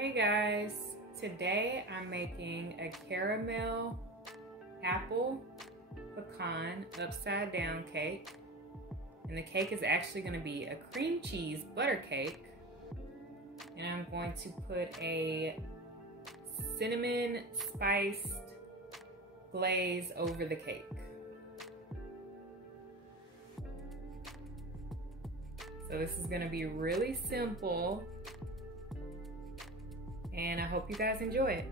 Hey guys, today I'm making a caramel apple pecan upside down cake. And the cake is actually going to be a cream cheese butter cake. And I'm going to put a cinnamon spiced glaze over the cake. So this is going to be really simple. And I hope you guys enjoy it.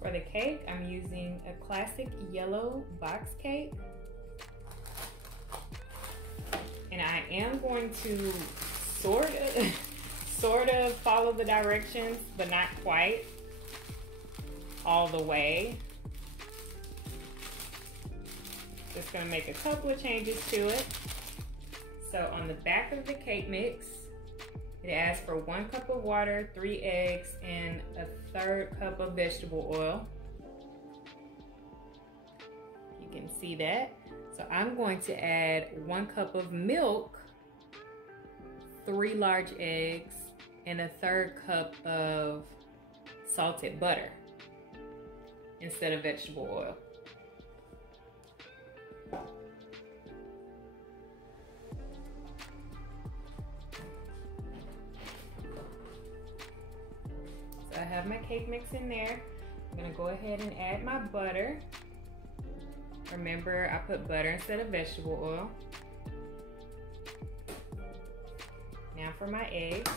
For the cake, I'm using a classic yellow box cake. And I am going to sort of follow the directions, but not quite all the way. Just gonna make a couple of changes to it. So on the back of the cake mix, it asks for 1 cup of water, 3 eggs, and a 1/3 cup of vegetable oil. You can see that. So I'm going to add 1 cup of milk, 3 large eggs, and a 1/3 cup of salted butter instead of vegetable oil. I have my cake mix in there. I'm gonna go ahead and add my butter. Remember, I put butter instead of vegetable oil. Now for my eggs.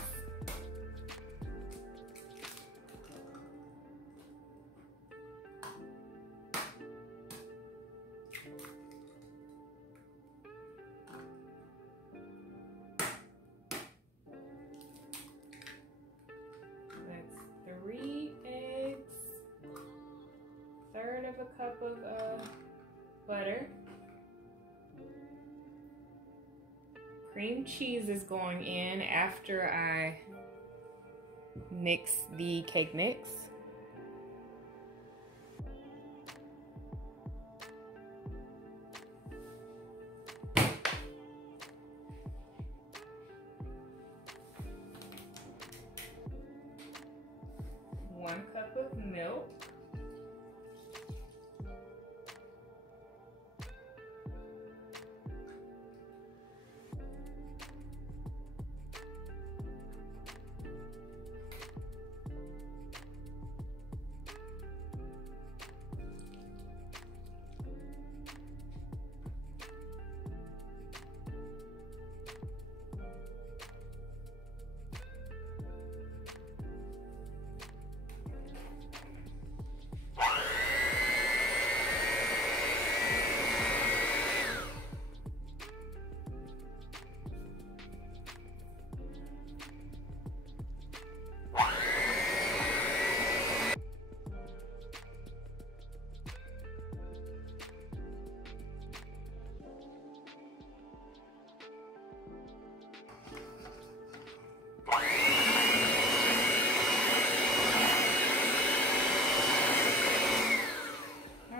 That's 3 eggs, 1/3 of a cup of butter. Cream cheese is going in after I mix the cake mix. One cup of milk.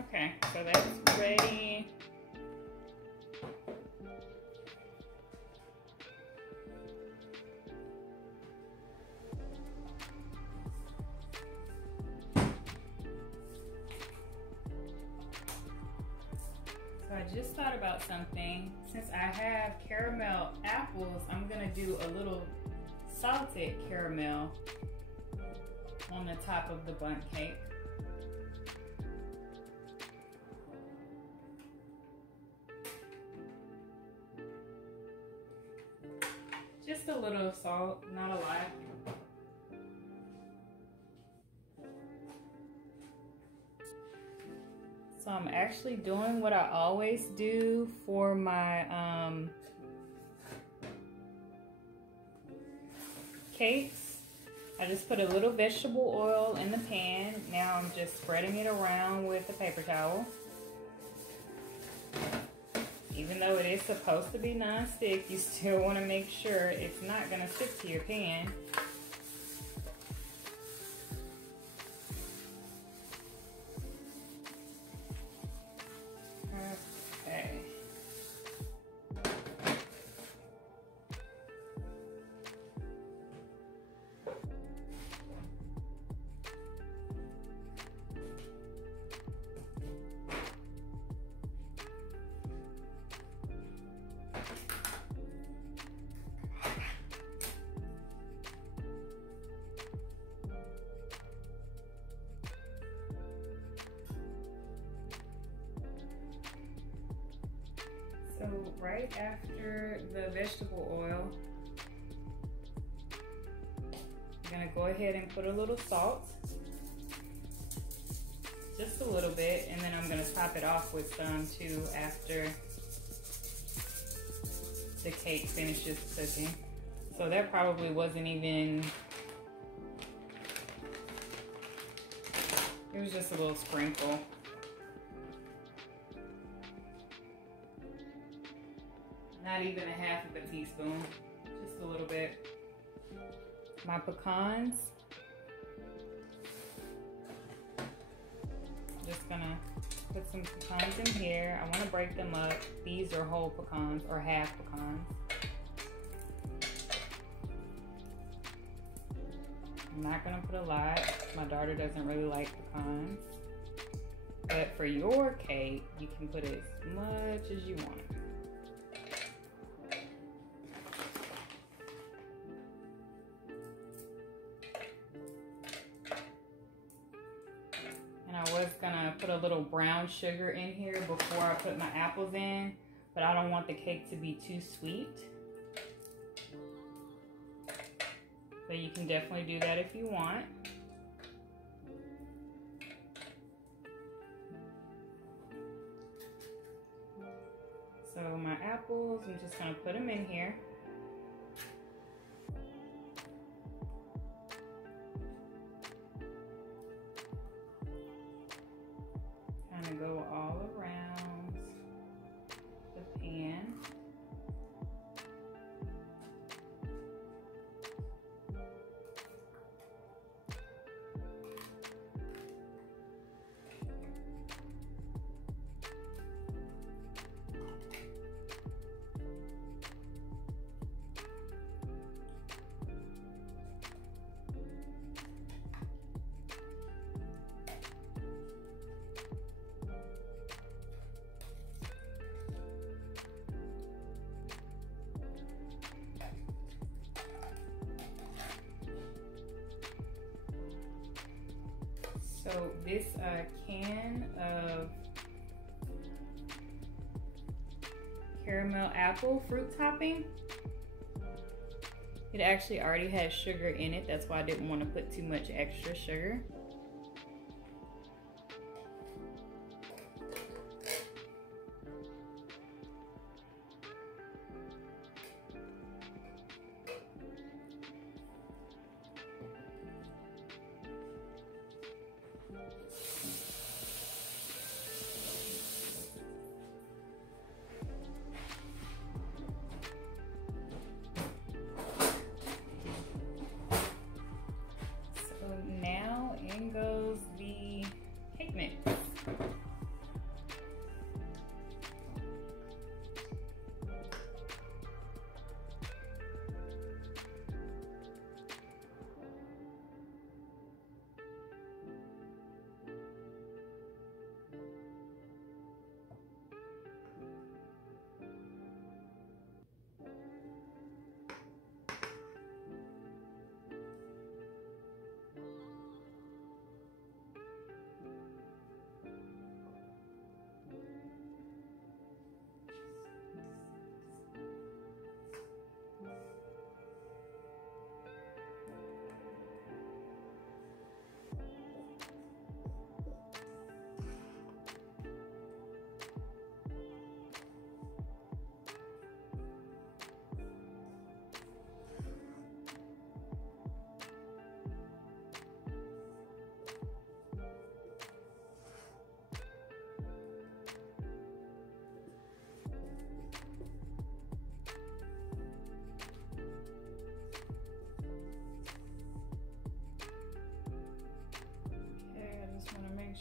Okay, so that's ready. So I just thought about something. Since I have caramel apples, I'm gonna do a little salted caramel on the top of the bundt cake. Just a little salt, not a lot. So I'm actually doing what I always do for my cakes. I just put a little vegetable oil in the pan. Now I'm just spreading it around with a paper towel. Even though it is supposed to be non-stick, you still want to make sure it's not going to stick to your pan. Okay. So right after the vegetable oil, I'm gonna go ahead and put a little salt, just a little bit, and then I'm gonna top it off with some too after the cake finishes cooking. So that probably wasn't even, it was just a little sprinkle. Not even a half of a teaspoon, just a little bit. My pecans. Just gonna put some pecans in here. I wanna break them up. These are whole pecans or half pecans. I'm not gonna put a lot. My daughter doesn't really like pecans. But for your cake, you can put as much as you want. I was gonna put a little brown sugar in here before I put my apples in, but I don't want the cake to be too sweet. But you can definitely do that if you want. So my apples, I'm just gonna put them in here. Kind of go all around the pan. So this can of caramel apple fruit topping, it actually already has sugar in it. That's why I didn't want to put too much extra sugar. Goes the cake mix.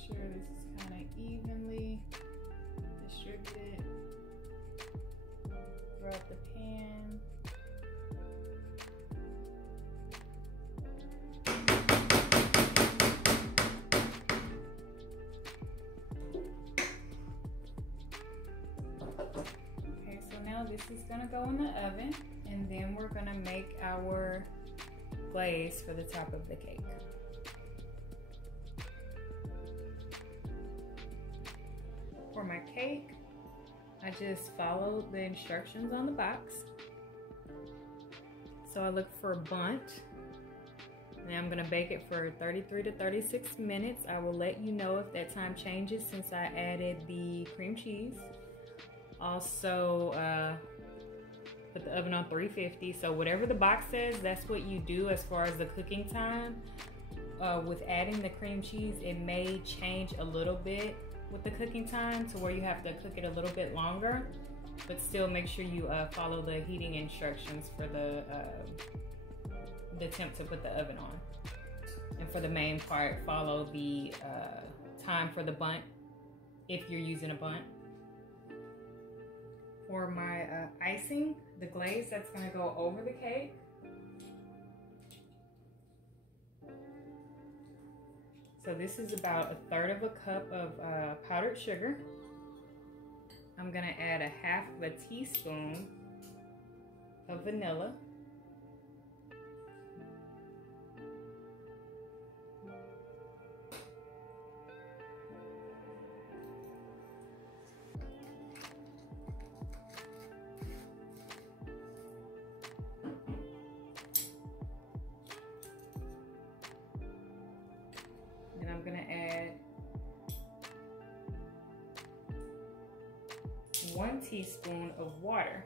Sure this is kind of evenly distributed throughout the pan. Okay, so now this is gonna go in the oven, and then we're gonna make our glaze for the top of the cake. For my cake, I just followed the instructions on the box. So I look for Bundt, and I'm gonna bake it for 33 to 36 minutes. I will let you know if that time changes since I added the cream cheese. Also, put the oven on 350. So whatever the box says, that's what you do as far as the cooking time. With adding the cream cheese, it may change a little bit with the cooking time to where you have to cook it a little bit longer, but still make sure you follow the heating instructions for the temp to put the oven on. And for the main part, follow the time for the Bundt if you're using a Bundt. For my icing, the glaze that's gonna go over the cake, so this is about 1/3 of a cup of powdered sugar. I'm gonna add 1/2 teaspoon of vanilla. Then I'm gonna add 1 teaspoon of water.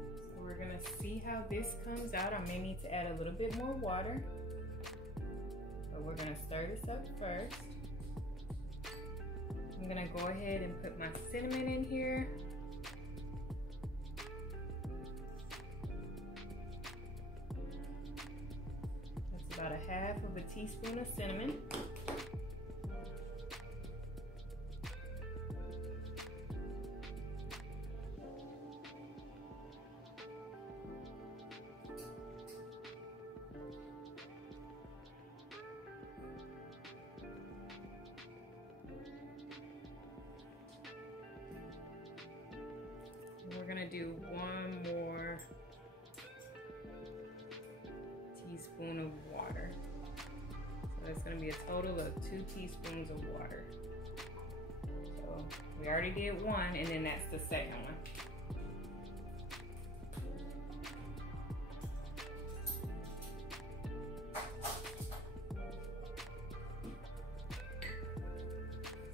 So we're gonna see how this comes out. I may need to add a little bit more water, but we're gonna stir this up first. I'm gonna go ahead and put my cinnamon in here. That's about 1/2 teaspoon of cinnamon. We're gonna do 1 more teaspoon of water. So that's gonna be a total of 2 teaspoons of water. So we already did 1, and then that's the second one.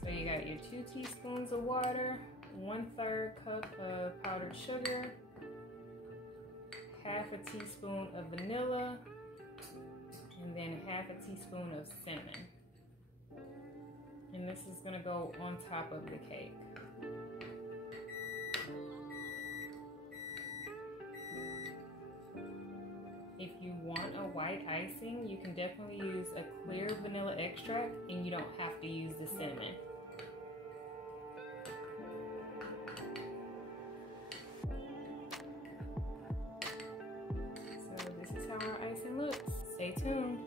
So you got your 2 teaspoons of water, 1/3 cup of powdered sugar, 1/2 teaspoon of vanilla, and then 1/2 teaspoon of cinnamon. And this is gonna go on top of the cake. If you want a white icing, you can definitely use a clear vanilla extract, and you don't have to use the cinnamon. Stay tuned.